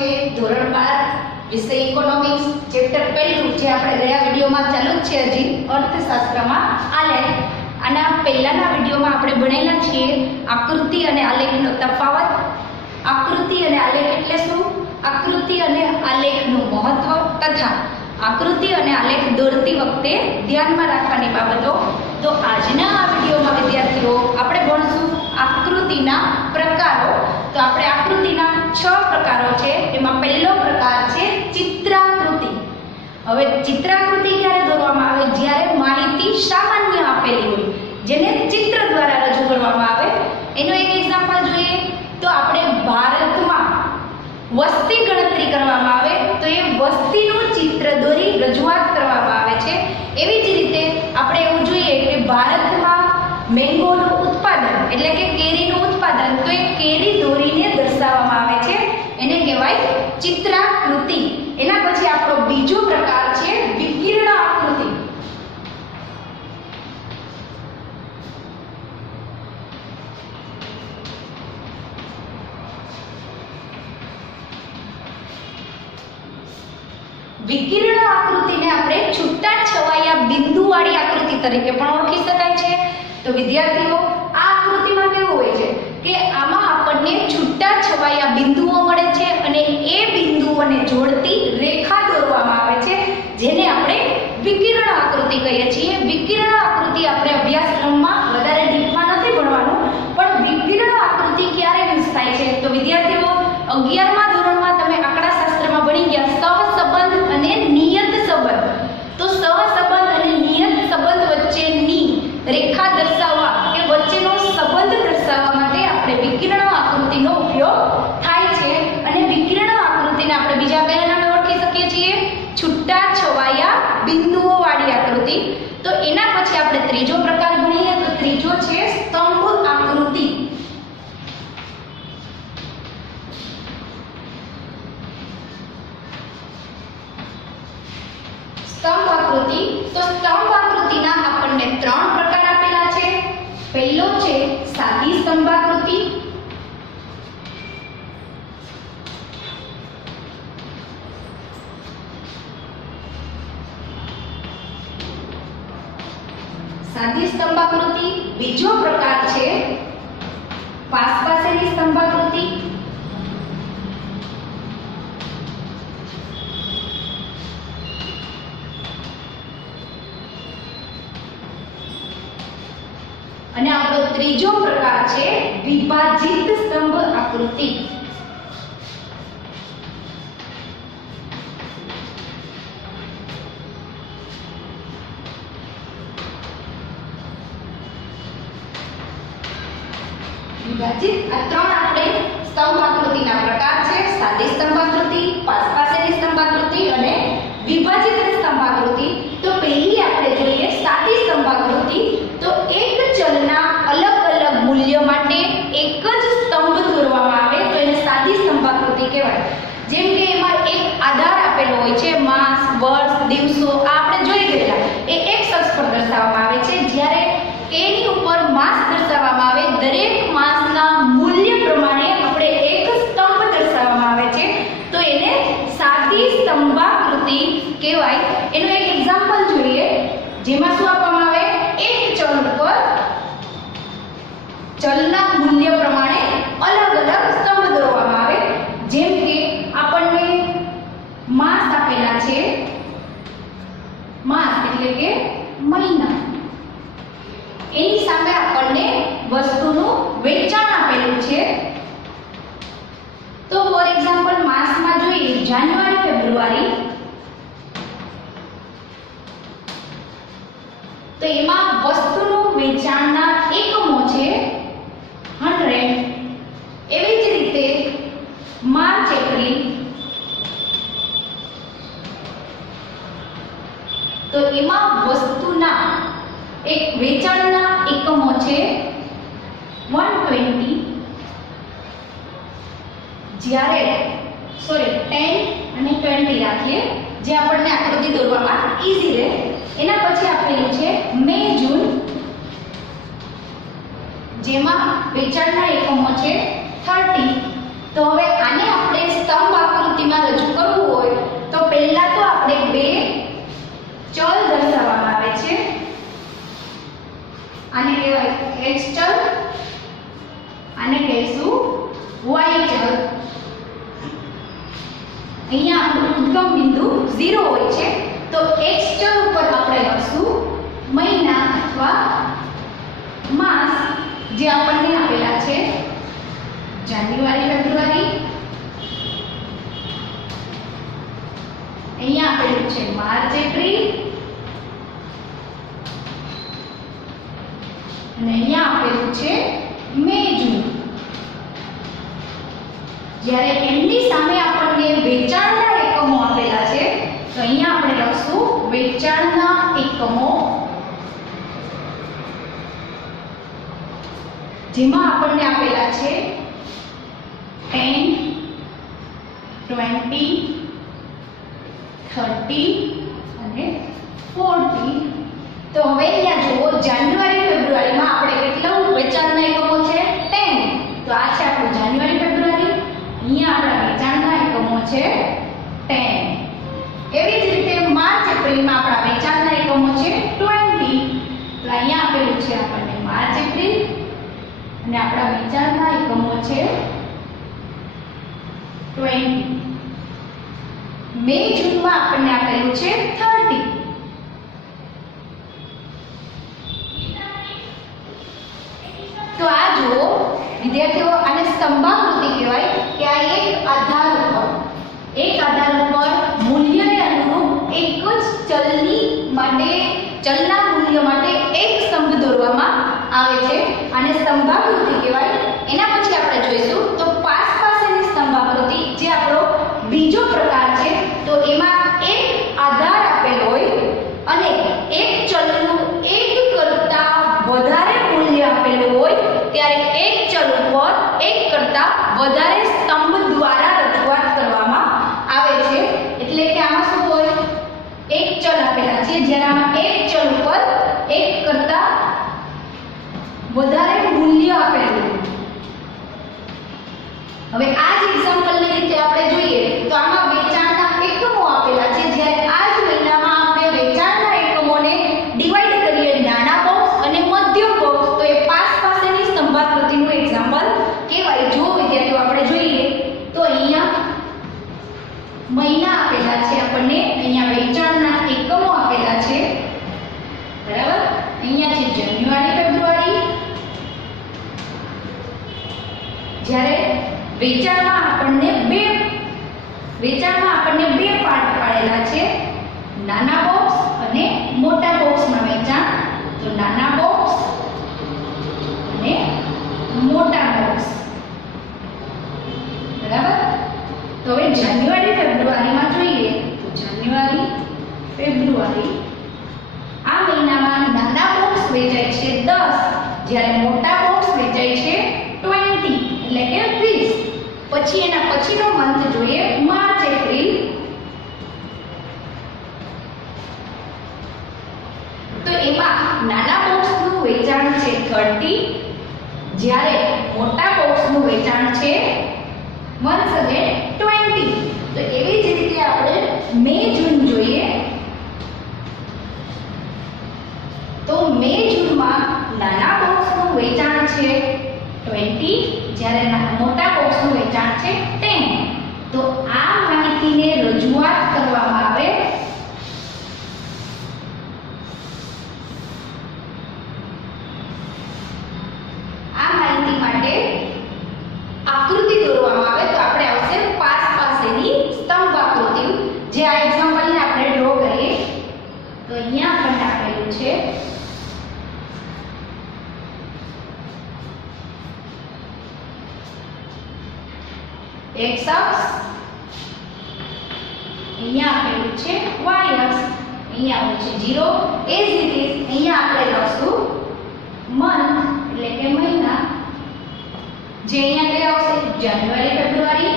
છે ધોરણ 12 વિષય ઇકોનોમિક્સ ચેપ્ટર પહેલું જે આપણે ગયા વિડીયોમાં ચાલુ જ છે હજી અર્થશાસ્ત્રમાં આલેખ. આના પહેલાના વિડીયોમાં આપણે ભણેલા છીએ આકૃતિ અને આલેખનો તફાવત. આકૃતિ અને આલેખ એટલે શું, આકૃતિ અને આલેખનું મહત્વ તથા આકૃતિ અને આલેખ દોરતી વખતે ધ્યાનમાં રાખવાની બાબતો. તો આજના આ વિડીયોમાં વિદ્યાર્થીઓ આપણે ભણશું આકૃતિના પ્રકારો. તો આપણે આકૃતિના 6 પ્રકારો છે. એમાં પહેલો પ્રકાર છે ચિત્રાકૃતિ. હવે ચિત્રાકૃતિ ક્યારે દોરવામાં આવે, જ્યારે માહિતી સામાન્ય આપેલી હોય, જેને ચિત્ર દ્વારા રજૂ કરવામાં આવે. એનું એક એક્ઝામ્પલ જોઈએ તો આપણે ભારતમાં વસ્તી ગણતરી કરવામાં આવે તો એ વસ્તીનું ચિત્ર દોરી રજૂઆત કરવામાં આવે છે. એવી જ રીતે આપણે એવું જોઈએ કે ભારતમાં મેંગોનું ઉત્પાદન એટલે કે કેરીનું ઉત્પાદન, તો એ કેરી દોરીને દર્શાવવામાં આવે છે, એને કહેવાય ચિત્રાકૃતિ. એના પછી આપણો બીજો પ્રકાર છે વિકિરણ આકૃતિ. વિકિરણ આકૃતિને આપણે છૂટા છવાયા બિંદુવાળી આકૃતિ તરીકે પણ ઓળખી શકાય છે. તો વિદ્યાર્થીઓ આ આકૃતિમાં કેવું હોય છે કે આમાં આપણને છૂટા છવાયા બિંદુઓ મળે છે અને એ બિંદુઓને જોડતી રેખા દોરવામાં આવે છે, જેને આપણે વિકિરણ આકૃતિ કહીએ છીએ. વિકિરણ આકૃતિ આપણે અભ્યાસક્રમમાં વધારે ડીપમાં નથી ભણવાનું, પણ વિકિરણ આકૃતિ ક્યારે યુઝ થાય છે તો વિદ્યાર્થીઓ 11મા ધોરણમાં તમે આંકડાશાસ્ત્રમાં ભણી ગયા સહસંબંધ અને નિયત સંબંધ. તો સહસંબંધ અને નિયત સંબંધ વચ્ચેની રેખા દર્શાવવા કે વચ્ચેનો સંબંધ દર્શાવવા માટે આપણે વિકિરણ આકૃતિનો ઉપયોગ થાય છે. અને વિકિરણ આકૃતિને આપણે બીજા કયા નામે ઓળખી શકીએ છીએ, છૂટા છવાયા બિંદુઓ વાળી આકૃતિ. તો એના પછી આપણે ત્રીજો પ્રકાર ભણીએ તો ત્રીજો છે સ્તંભ આકૃતિ. સ્તંભ આકૃતિ. તો સ્તંભ આકૃતિના આપણને 3 પ્રકાર આપેલા છે. પહેલો છે સાદી સ્તંભ આકૃતિ, સાદી સ્તંભ આકૃતિ. બીજો પ્રકાર છે પાસેની સ્તંભ આકૃતિ. અને આપણો ત્રીજો પ્રકાર છે વિભાજિત સ્તંભ આકૃતિ. વિભાજિત આ 3 આપણે સ્તંભ આકૃતિના પ્રકાર છે. સાદી સ્તંભ આકૃતિ, પાસેની સ્તંભ આકૃતિ અને વિભાજિત સ્તંભ આકૃતિ. તો પહેલી આપણે જોઈએ સાદી સ્તંભ આકૃતિ. તો એક ચલના અલગ અલગ મૂલ્ય માટે એક જ સ્તંભ દોરવામાં આવે તો એને સાદી સ્તંભ આકૃતિ કહેવાય. જેમ કે એમાં એક આધાર આપેલો હોય છે, માસ, વર્ષ, દિવસો, આ આપણે જોઈ ગયેલા. એ એક અક્ષ પર દર્શાવવામાં આવે છે. જ્યારે એની ઉપર માસ દર્શાવવામાં આવે, દરેક માસના મૂલ્ય પ્રમાણે આપણે એક સ્તંભ દર્શાવવામાં આવે છે, તો એને સાદી સ્તંભાકૃતિ કહેવાય. એનું એક એક્ઝામ્પલ જોઈએ, જેમાં શું આપવામાં આવે, એક ચલ ઉપર ચલના મૂલ્ય પ્રમાણે અલગ અલગ સ્તંભ દોરવામાં આવે. જેમ કે આપણને માસ આપેલા છે, માસ એટલે કે મહિના, એની સામે આપણને વસ્તુનું વેચાણ આપેલું છે. તો ફોર એક્ઝામ્પલ માસમાં જોઈએ જાન્યુઆરી, ફેબ્રુઆરી, તો એમાં વસ્તુનું વેચાણના એકમો છે 100. એવી જ રીતે માર્ચ, એપ્રિલ, તો એમાં વસ્તુના એક વેચાણના એકમો છે 120. જ્યારે 10 અને 20 રાખીએ, જે આપણને આકૃતિ દોરવામાં ઈઝી રહે. એના પછી આપેલું છે મે, જૂન, જેમાં વેચાણના એકમો છે 30. તો હવે આને આપણે સ્તંભ આકૃતિ અહીંયા આપણું ઉદ્ગમ બિંદુ 0 હોય છે તો x ચલ ઉપર આપણે લખશું મહિના અથવા માસ જે આપણને આપેલા છે જાન્યુઆરી ફેબ્રુઆરી, અહીંયા આપેલું છે માર્ચ એપ્રિલ અને અહીંયા આપેલું છે મે જૂન. જ્યારે એમની સામે આપણને વેચાણના એકમો આપેલા છે તો અહીંયા આપણે લખશું વેચાણના એકમો, જેમાં આપણને આપેલા છે 10, 20, 30 અને 40. તો હવે અહીંયા જુઓ જાન્યુઆરી ફેબ્રુઆરીમાં આપણે કેટલા વેચાણના એકમો છે 10. તો આ છે આપણું જાન્યુઆરી ફેબ્રુઆરી, અહીંયા આપણા વેચાણના એકમો છે 10. એવી જ રીતે માર્ચ એપ્રિલમાં આપણા વેચાણના એકમો છે 20. તો અહીંયા આપેલું છે આપણને માર્ચ એપ્રિલ અને આપણા વેચાણના એકમો છે 20. મે જૂનમાં આપણને આપેલું છે 30. તો આ જુઓ વિદ્યાર્થીઓ, આને સ્તંભાકૃતિ કહેવાય કે આ એક આધાર ઉપર મૂલ્યને અનુરૂપ એક જ ચલના મૂલ્ય માટે એક સ્તંભ દોરવામાં આવે છે. આને સ્તંભાકૃતિ કહેવાય. એના પછી આપણે જોઈશું તો પાસેની સ્તંભાકૃતિ જે આપણો બીજો પ્રકાર છે. તો એમાં એક આધાર આપેલો હોય અને એક ચલનું એક કરતા વધારે મૂલ્ય આપેલું હોય ત્યારે એક ચલ ઉપર એક કરતા વધારે સ્તંભ દ્વારા રજૂઆત કરવામાં આવે છે. એટલે કે આમાં શું હોય, એક ચલ આપેલા છે જેનામાં એક ચલ ઉપર એક કરતા વધારે મૂલ્ય આપેલું. હવે આ જ એક્ઝામ્પલની રીતે આપણે જોઈએ તો આમાં વેચાણના એકમો આપેલા છે. જ્યારે આ જ મહિનામાં આપણે વેચાણના એકમોને ડિવાઈડ કરીએ નાના બોક્સ અને મધ્યમ બોક્સ તો એ પાસેની સ્તંભાકૃતિનું એક્ઝામ્પલ કહેવાય. જો વિદ્યાર્થીઓ આપણે જોઈએ તો અહીંયા મહિના આપેલા છે આપણને, અહીંયા વેચાણના એકમો આપેલા છે, બરાબર. અહીંયા છે જાન્યુઆરી ફેબ્રુઆરી. જ્યારે વેચાણમાં આપણને બે પાર્ટ પાડેલા છે, નાના બોક્સ અને મોટા બોક્સમાં વેચાણ. તો નાના બોક્સ અને મોટા બોક્સ, બરાબર. તો હવે જાન્યુઆરી ફેબ્રુઆરીમાં જોઈએ તો જાન્યુઆરી ફેબ્રુઆરી આ મહિનામાં નાના બોક્સ વેચાય છે 10, જ્યારે મોટા બોક્સ વેચાય છે 20 એટલે કે 20. પછી એના પછીનો મંથ જોઈએ માર્ચ એપ્રિલ. તો એમાં નાના બોક્સનું વેચાણ છે 30, જ્યારે મોટા બોક્સનું વેચાણ છે once again 20. તો એવી જ રીતે આપણે મે જૂન જોઈએ તો મે જૂનમાં નાના બોક્સનું વેચાણ છે 20, જ્યારે મોટા બોક્સનું વેચાણ છે 10. તો આ માહિતીને રજૂઆત કરવામાં આવે માટે આકૃતિ દોરવામાં આવે તો આપણે આવશે પાસેની સ્તંભ આકૃતિ. જે આ એક્ઝામ્પલને આપણે ડ્રો કરીએ તો અહીંયા આપણને આપેલું છે x અક્ષ, અહીંયા આપેલું છે y અક્ષ, અહીંયા આપેલું છે 0. એ જ રીતે અહીંયા આપણે લખશું મંથ એટલે કે મહિના, જે અહીંયા કયા આવશે જાન્યુઆરી ફેબ્રુઆરી,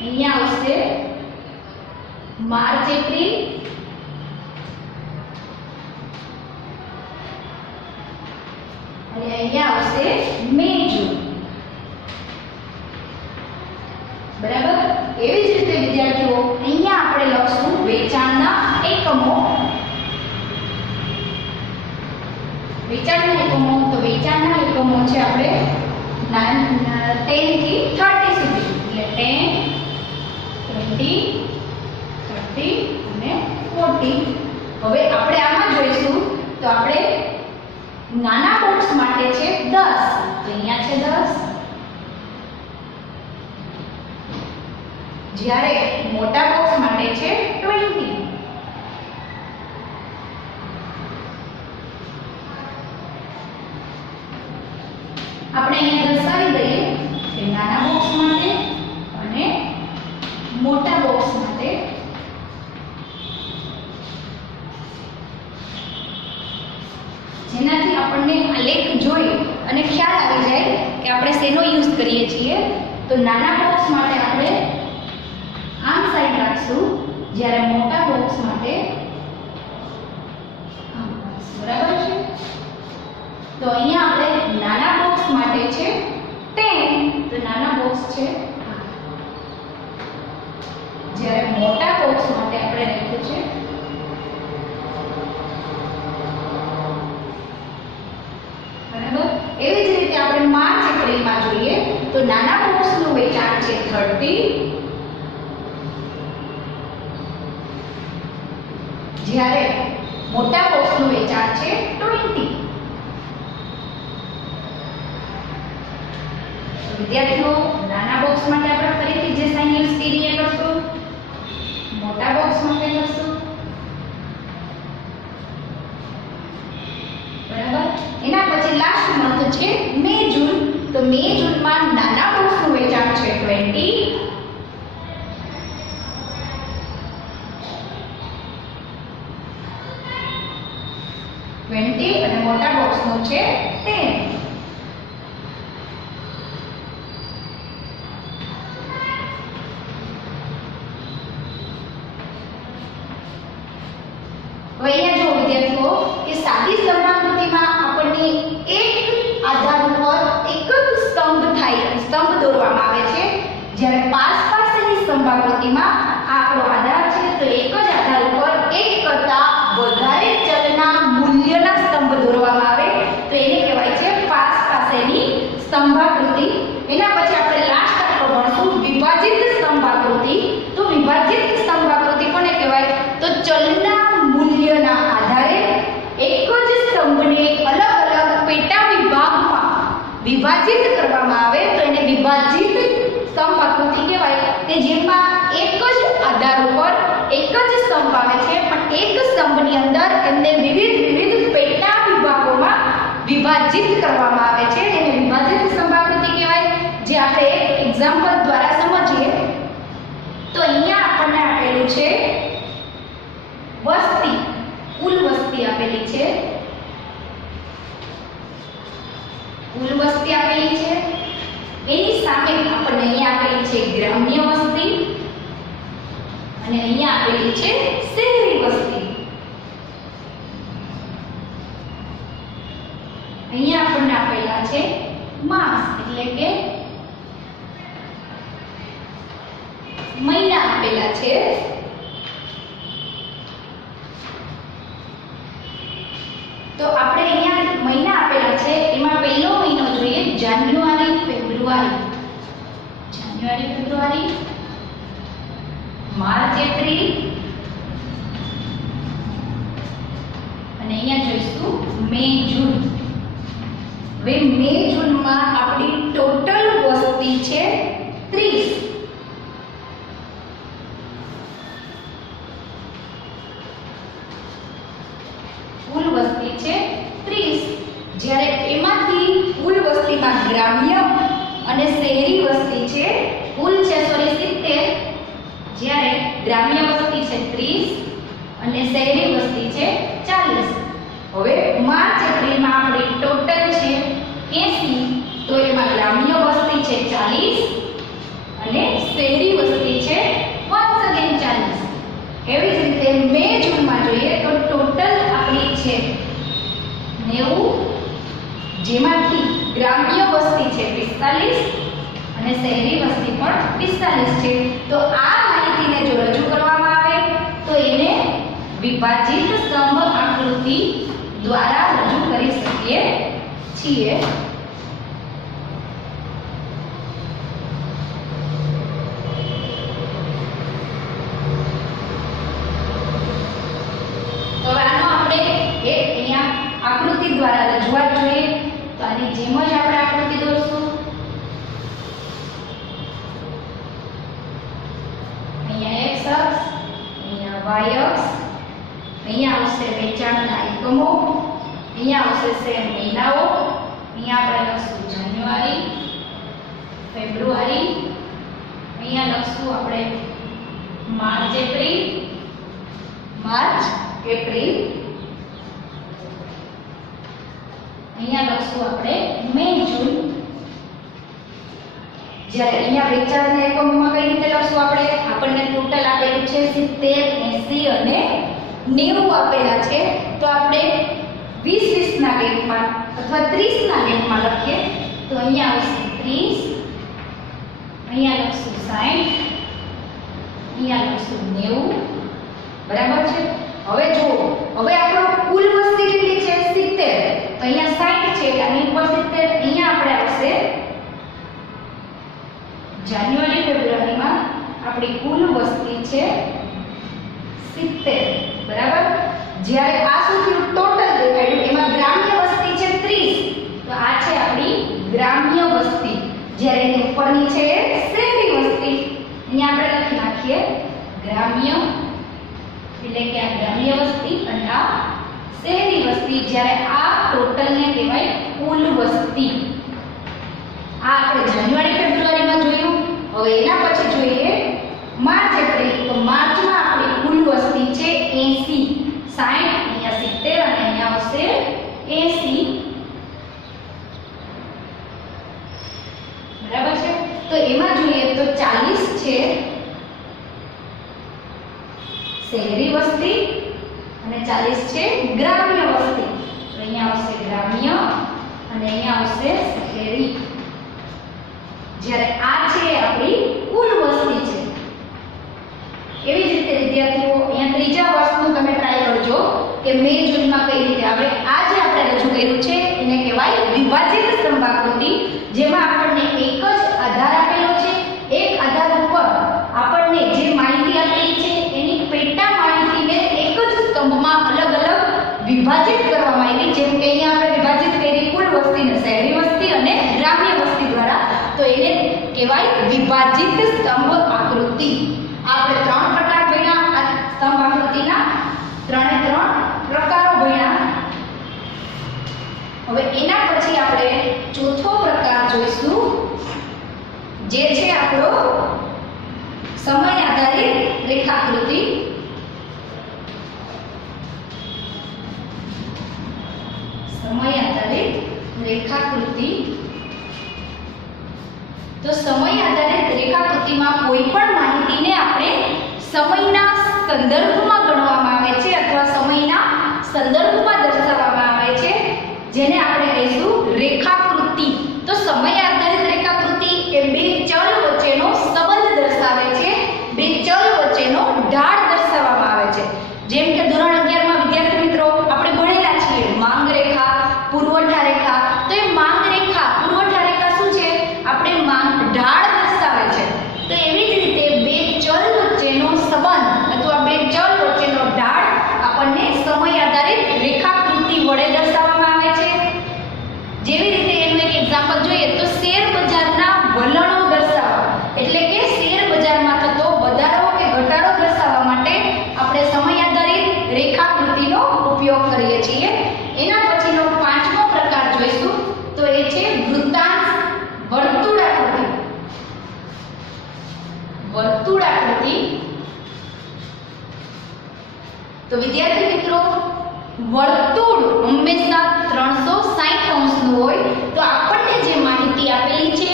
અહીંયા આવશે માર્ચ એપ્રિલ, અને અહીંયા આવશે મે જૂન, બરાબર. એવી જ રીતે વિદ્યાર્થીઓ અહીંયા આપણે લખશું વેચાણના એકમો. વેચાણના એકમો છે આપણે 10 થી 30 10, 20, 30 અને 40. હવે આપણે આમાં જોઈશું તો આપણે નાના બોક્સ માટે છે 10, તો અહીંયા છે 10. જ્યારે મોટા બોક્સ માટે છે 20. આપણે અહીંયા દર્શાવી દઈએ કે નાના બોક્સ માટે અને મોટા બોક્સ માટે જેનાથી આપણને આલેખ જોઈ અને ખ્યાલ આવી જાય કે આપણે શેનો યુઝ કરીએ છીએ. તો નાના બોક્સ માટે આપણે આમ સાઈડ રાખશું, જ્યારે મોટા બોક્સ માટે બરાબર છે. તો અહીંયા આપણે નાના બોક્સ માટે છે 10, તો નાના બોક્સ છે, જ્યારે મોટા બોક્સ માટે આપણે લખ્યું છે બરાબર. એવી જ રીતે આપણે માર્ચ એપ્રિલમાં જોઈએ તો નાના બોક્સનું વેચાણ છે 30, જ્યારે મોટા બોક્સનું વેચાણ છે 20. વિદ્યાર્થીઓ, નાના બોક્સ માટે આપણે ફરીથી જે સાઇન યુઝ કરીએ કરશું, મોટા બોક્સ માટે કરશું બરાબર. એના પછી લાસ્ટ મંથ છે મે જૂન, તો મે જૂનમાં નાના બોક્સનું વેચાણ છે 20, અને મોટા બોક્સનું છે 10. હવે અહીંયા જો વિદ્યાર્થીઓ કે સાદી સ્તંભાકૃતિમાં આપણને એક આધાર ઉપર એક જ સ્તંભ દોરવામાં આવે છે, જ્યારે પાસેની સ્તંભાકૃતિમાં આપણો આધાર છે તો એક જ આધાર ઉપર એક કરતા વધારે ચલના મૂલ્યના સ્તંભ દોરવામાં આવે તો એને કહેવાય છે પાસેની સ્તંભાકૃતિ. એના પછી આપણે લાસ્ટ આપણે ભણશું વિભાજિત સ્તંભાકૃતિ. તો વિભાજિત સ્તંભાકૃતિ કોને કહેવાય? તો ચલના મૂલ્યના આધારે એક જ સ્તંભને અલગ અલગ પેટા વિભાગમાં વિભાજિત કરવામાં આવે તો એને વિભાજિત સ્તંભાકૃતિ કહેવાય, કે જેમાં એક જ આધાર ઉપર એક જ સ્તંભ આવે છે પણ એક સ્તંભની અંદર એમને વિવિધ પેટા વિભાગોમાં વિભાજિત કરવામાં આવે છે, એને વિભાજિત સ્તંભાકૃતિ કહેવાય. જે આપણે એક એક્ઝામ્પલ દ્વારા સમજીએ તો અહીંયા આપણને આપેલું છે વસ્તી, કુલ વસ્તી આપેલી છે, કુલ વસ્તી આપેલી છે. એની સામે આપણને અહીંયા આપેલી છે ગ્રામ્ય વસ્તી અને અહીંયા આપેલી છે શહેરી વસ્તી. અહીંયા આપણને આપેલા છે માસ એટલે કે મહિના આપેલા છે. તો આપણે અહીંયા મહિના આપેલા છે, એમાં પહેલો મહિનો જોઈએ જાન્યુઆરી ફેબ્રુઆરી, માર્ચ એપ્રિલ અને અહીંયા જોઈશું મે જૂન. હવે મે જૂનમાં આપણી ટોટલ વસ્તી છે 30. કુલ વસ્તી છે 30, જ્યારે એમાંથી કુલ વસ્તીમાં ગ્રામ્ય અને શહેરી વસ્તી છે કુલ છે 70, જ્યારે ગ્રામ્ય વસ્તી છે 30 અને શહેરી વસ્તી છે 40. હવે માર્ચ એપ્રિલમાં આપણી ટોટલ છે 80, તો એમાં ગ્રામ્ય વસ્તી છે 40 અને શહેરી વસ્તી છે once again 40. એવી જ રીતે મે જૂનમાં જોઈએ તો ટોટલ આપણી છે 90, જેમાંથી ગ્રામ્ય વસ્તી છે 45 અને શહેરી વસ્તી પણ 45 છે. તો આ માહિતીને જો રજૂ કરવામાં આવે તો એને વિભાજિત સ્તંભ આકૃતિ દ્વારા રજૂ કરી શકીએ છીએ. જેમ જ આપણે આકૃતિ દોરશું. અહીંયા x અક્ષ, અહીંયા y અક્ષ, અહીંયા આવશે વેચાણના એકમો, અહીંયા આવશે મહિનાઓ, અહીંયા આપણે લખશું જાન્યુઆરી, ફેબ્રુઆરી, અહીંયા લખશું આપણે માર્ચ એપ્રિલ, અહીંયા લખશું આપણે મે જૂન. જ્યારે અહીંયા વેચાણના એકમોમાં કઈ રીતે લખશું આપણે? આપણને ટોટલ આપેલું છે 70, 80 અને 90 આપેલા છે. તો આપણે 20 ના ગેપમાં અથવા 30 ના ગેપમાં લખીએ. તો અહીંયા આવશે 30, અહીંયા લખશું 60, અહીંયા લખશું 90. બરાબર છે. હવે જુઓ, હવે આપણો કુલ વસ્તી કેટલી છે? 70. તો અહીંયા 60 છે અને ઉપર 70. અહીંયા આપણે આવશે જાન્યુઆરી ફેબ્રુઆરીમાં આપણી કુલ વસ્તી છે 70. બરાબર. જ્યારે આ સુધી ટોટલ દેખાડ્યું એમાં ગ્રામ્ય વસ્તી છે 30. તો આ છે આપણી ગ્રામ્ય વસ્તી. જ્યારે એની ઉપરની છે શહેરી વસ્તી. અહીંયા આપણે લખી નાખીએ ગ્રામ્ય, એટલે કે આ ગ્રામ્ય વસ્તી અને આ શહેરી વસ્તી. જ્યારે આ ટોટલને કહેવાય કુલ વસ્તી. આ આપણે જાન્યુઆરી ફેબ્રુઆરીમાં જોયું. હવે એના પછી જોઈએ માર્ચ એપ્રિલ. તો માર્ચમાં આપણી કુલ વસ્તી છે 80, 60, અહીંયા 70 અને અહીંયા આવશે 80. બરાબર છે. તો એમાં જોઈએ તો 40 છે શહેરી વસ્તી અને 40 છે ગ્રામ્ય વસ્તી. તો અહીંયા આવશે ગ્રામ્ય અને અહીંયા આવશે શહેરી. જ્યારે આ છે આપણી કુલ વસ્તી છે. એવી જ રીતે વિદ્યાર્થીઓ અહીંયા ત્રીજા વર્ષનું તમે ટ્રાય કરજો કે મે જૂનમાં કઈ રીતે આવે. આ જે આપણે રજૂ કર્યું છે એને કહેવાય વિભાજિત સ્તંભાકૃતિ, જેમાં આપણને એક જ આધાર આપેલો છે. એક આધાર ઉપર આપણને જે માહિતી આપેલી છે એની પેટા માહિતીને એક જ સ્તંભમાં અલગ અલગ વિભાજિત કરવામાં આવી. જેમ કે અહીંયા આપણે વિભાજિત કરી કુલ વસ્તીને શહેરી વસ્તી અને ગ્રામ્ય વસ્તી દ્વારા. તો એને કહેવાય વિભાજિત સ્તંભ આકૃતિ. આપણે 3 પ્રકાર ભણ્યા આ સ્તંભ આકૃતિના. 3 પ્રકારો ભણ્યા. હવે એના પછી આપણે ચોથો પ્રકાર જોઈશું, જે છે આપણો સમય આધારિત રેખાકૃતિ. સમય આધારિત રેખાકૃતિ. તો સમય આધારિત રેખાકૃતિમાં કોઈ પણ માહિતીને આપણે સમયના સંદર્ભમાં ગણવામાં આવે છે અથવા સમયના સંદર્ભમાં દર્શાવવામાં આવે છે, જેને આપણે કહીશું રેખાકૃતિ. તો સમય આધારિત રેખાકૃતિ એ બે ચલ વચ્ચેનો સંબંધ દર્શાવે છે, બે ચલ વચ્ચેનો ઢાળ દર્શાવવામાં આવે છે. જેમ કે ધોરણ 11 માં વિદ્યાર્થી મિત્રો આપણે ભણેલા છીએ માંગ રેખા, પુરવઠા રેખા. તો એ માંગ રેખા, પુરવઠા રેખા શું છે? આપણે માંગ ઢાળ દર્શાવે છે. તો એવી જ રીતે બે ચલ વચ્ચેનો સંબંધ અથવા બે ચલ વચ્ચેનો ઢાળ આપણને સમય આધારિત રેખાકૃતિ વડે દર્શાવવામાં આવે છે. જેવી રીતે એનું એક એક્ઝામ્પલ જોઈએ તો શેર બજારના વલણો દર્શાવવા, એટલે કે શેર બજારમાં થતો વધારો કે ઘટાડો દર્શાવવા માટે આપણે સમય આધારિત રેખાકૃતિનો ઉપયોગ કરીએ છીએ. એના પછીનો 5મો પ્રકાર જોઈશું તો એ છે વૃત્તાંશ વર્તુળાકૃતિ. વર્તુળાકૃતિ. તો વિદ્યાર્થી મિત્રો, વર્તુળ હંમેશા 360 અંશનું હોય. તો આપણને જે માહિતી આપેલી છે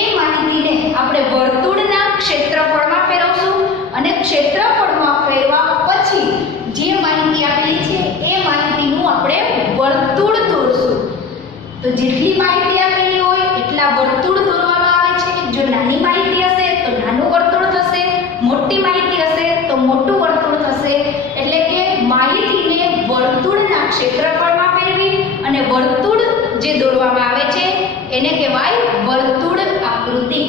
એ માહિતીને આપણે વર્તુળના ક્ષેત્રફળમાં ફેરવશું અને ક્ષેત્રફળમાં ફેરવા પછી જે માહિતી આપેલી છે એ માહિતીનું આપણે વર્તુળ દોરશું. તો જેટલી માહિતી આપેલી હોય એટલા વર્તુળ દોરવામાં આવે છે. જો નાની માહિતી હશે તો નાનું વર્તુળ થશે, મોટી માહિતી હશે તો મોટું વર્તુળ થશે. એટલે કે માહિતીને વર્તુળના ક્ષેત્રફળમાં ફેરવી અને વર્તુળ જે દોરવામાં આવે છે એને કહેવાય વર્તુળ આકૃતિ.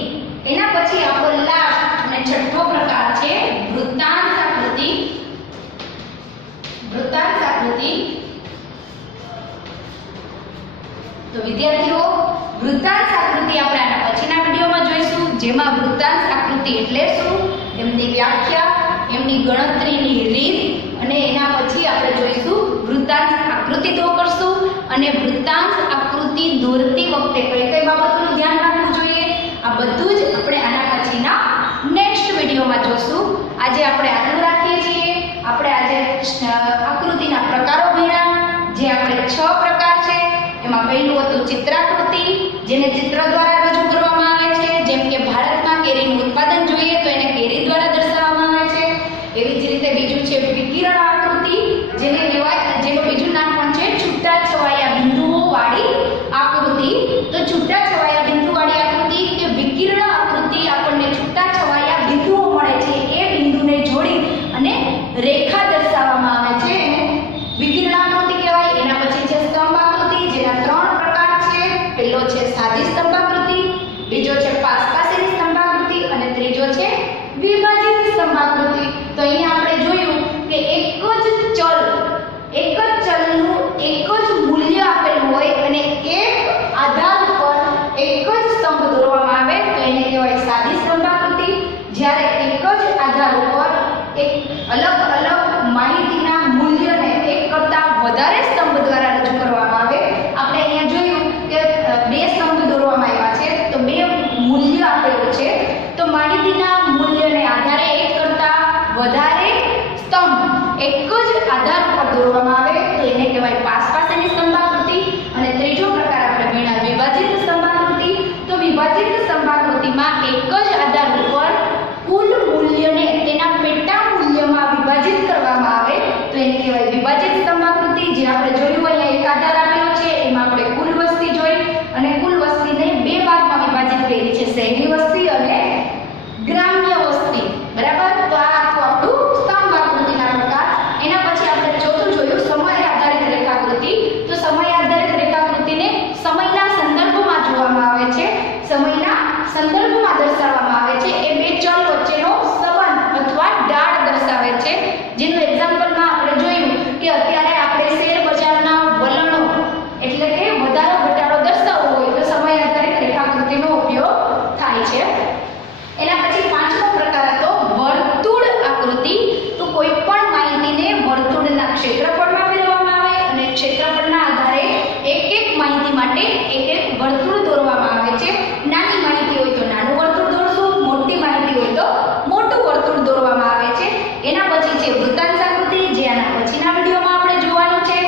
એના પછી આપણો લાસ્ટ અને છઠ્ઠો પ્રકાર છે વૃત્તાંશ આકૃતિ. વૃત્તાંશ આકૃતિ. તો વિદ્યાર્થીઓ, જેમાં વૃત્તાંશ આકૃતિ એટલે શું, એમની વ્યાખ્યા, એમની ગણતરીની રીત, અને એના પછી આપણે જોઈશું વૃત્તાંશ આકૃતિ તો કરશું, અને વૃત્તાંશ આકૃતિ દોરતી વખતે કઈ કઈ બાબતોનું ધ્યાન રાખવું જોઈએ, આ બધું જ આપણે આના પછીના નેક્સ્ટ વિડીયોમાં જોશું. આજે આપણે આટલું રાખીએ છીએ. આપણે આજે આકૃતિના પ્રકારો ભણ્યા, જે આપણે 6 પ્રકાર છે. એમાં પહેલું હતું ચિત્રાકૃતિ, જેને ચિત્ર દ્વારા રજૂ કરવામાં આવે છે. જેમ કે ભારતમાં કેરીનું ઉત્પાદન જોઈએ તો એને કેરી દ્વારા દર્શાવવામાં આવે છે. એવી જ રીતે બીજું છે વિકિરણ આકૃતિ, જેને કહેવાય, જેનું બીજું નામ પણ છે છૂટાછવાયા બિંદુઓ વાળી આકૃતિ. તો છૂટાછવાયા બિંદુ વાળી આકૃતિ કે વિકિરણ આકૃતિ આપણને છૂટાછવાયા બિંદુઓ મળે છે, એ બિંદુને જોડી અને રેખા દર્શાવવામાં આવે છે, વિકિરણ આકૃતિ કહેવાય. એના પછી છે સ્તંભ આકૃતિ, જેના 3 પ્રકાર છે. પહેલો છે સાદી સ્તંભ આકૃતિ, બીજો છે પાસપાસીની સ્તંભ આકૃતિ, અને ત્રીજો છે વિભાજિત સ્તંભ આકૃતિ. તો અહીંયા આપણે જોયું કે એક જ ચલનું એક જ મૂલ્ય આપેલું હોય અને એક આધાર ઉપર એક જ સ્તંભ દોરવામાં આવે તો એને કહેવાય સાદી સ્તંભ આકૃતિ. જ્યારે એક જ આધાર ઉપર એક અલગ અલગ માહિતીના મૂલ્યને એક કરતાં વધારે સ્તંભ દ્વારા રજૂ કરવામાં આવે. આપણે અહીંયા જોયું કે 2 સ્તંભ દોરવામાં આવ્યા છે, તો 2 મૂલ્ય આપેલું છે, તો માહિતીના મૂલ્યને આધારે એક કરતાં વધારે સ્તંભ એક જ આધાર પર દોરવામાં આવે તો એને કહેવાય પાસપાસીની સ્તંભ આકૃતિ. અને ત્રીજો પ્રકાર આપણે ભણ્યા વિભાજિત સ્તંભ આકૃતિ. તો વિભાજિત સ્તંભ આકૃતિમાં એક જ આધાર ઉપર કુલ મૂલ્યને તેના પેટા મૂલ્યમાં વિભાજિત કરવામાં આવે તો એને કહેવાય વિભાજિત સ્તંભ આકૃતિ. જે આપણે જોયું અહીંયા એક આધાર આપેલો છે, એમાં આપણે કુલ વસ્તી જોઈ અને કુલ વસ્તીને 2 ભાગમાં વિભાજિત કરી છે, શહેરી વસ્તી અને ગ્રામ્ય વસ્તી. બરાબર. તો આ હતું આપણું સ્તંભ આકૃતિના પ્રકાર. એના પછી આપણે ચોથું જોયું સમય આધારિત રેખાકૃતિ. તો સમય આધારિત રેખાકૃતિને સમયના સંદર્ભમાં જોવામાં આવે છે, સમયના સંદર્ભમાં દર્શાવવામાં આવે છે. એ 2 ચલ વચ્ચેનો સંબંધ અથવા ઢાળ દર્શાવે છે. જેનું એક્ઝામ્પલમાં આપણે જોયું કે અત્યારે આપણે શેર બજારના વલણો એટલે કે વધારો ઘટાડો દર્શાવવો હોય તો સમય આધારિત રેખાકૃતિનો ઉપયોગ થાય છે. એના પછી 5મો પ્રકાર હતો વર્તુળ આકૃતિ. તો કોઈ પણ માહિતીને વર્તુળના ક્ષેત્રફળમાં ફેરવવામાં આવે અને ક્ષેત્રફળના આધારે એક માહિતી માટે એક વર્તુળ દોરવામાં આવે છે. નાની માહિતી હોય તો નાનું વર્તુળ દોરશું, મોટી માહિતી હોય તો મોટું વર્તુળ દોરવામાં આવે છે. એના પછી છે વૃત્તાંશ આકૃતિ, જે આના પછીના વિડીયોમાં આપણે જોવાનું છે.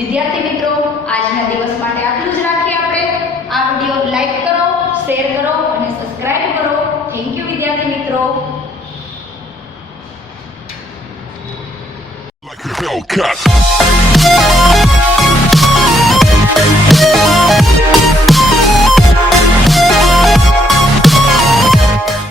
વિદ્યાર્થી મિત્રો, આજના દિવસ માટે આટલું જ રાખીએ આપણે. આ વિડીયો લાઈક કરો, શેર કરો અને સબસ્ક્રાઇબ કરો. થેન્ક યુ વિદ્યાર્થી મિત્રો. Like a Hellcat.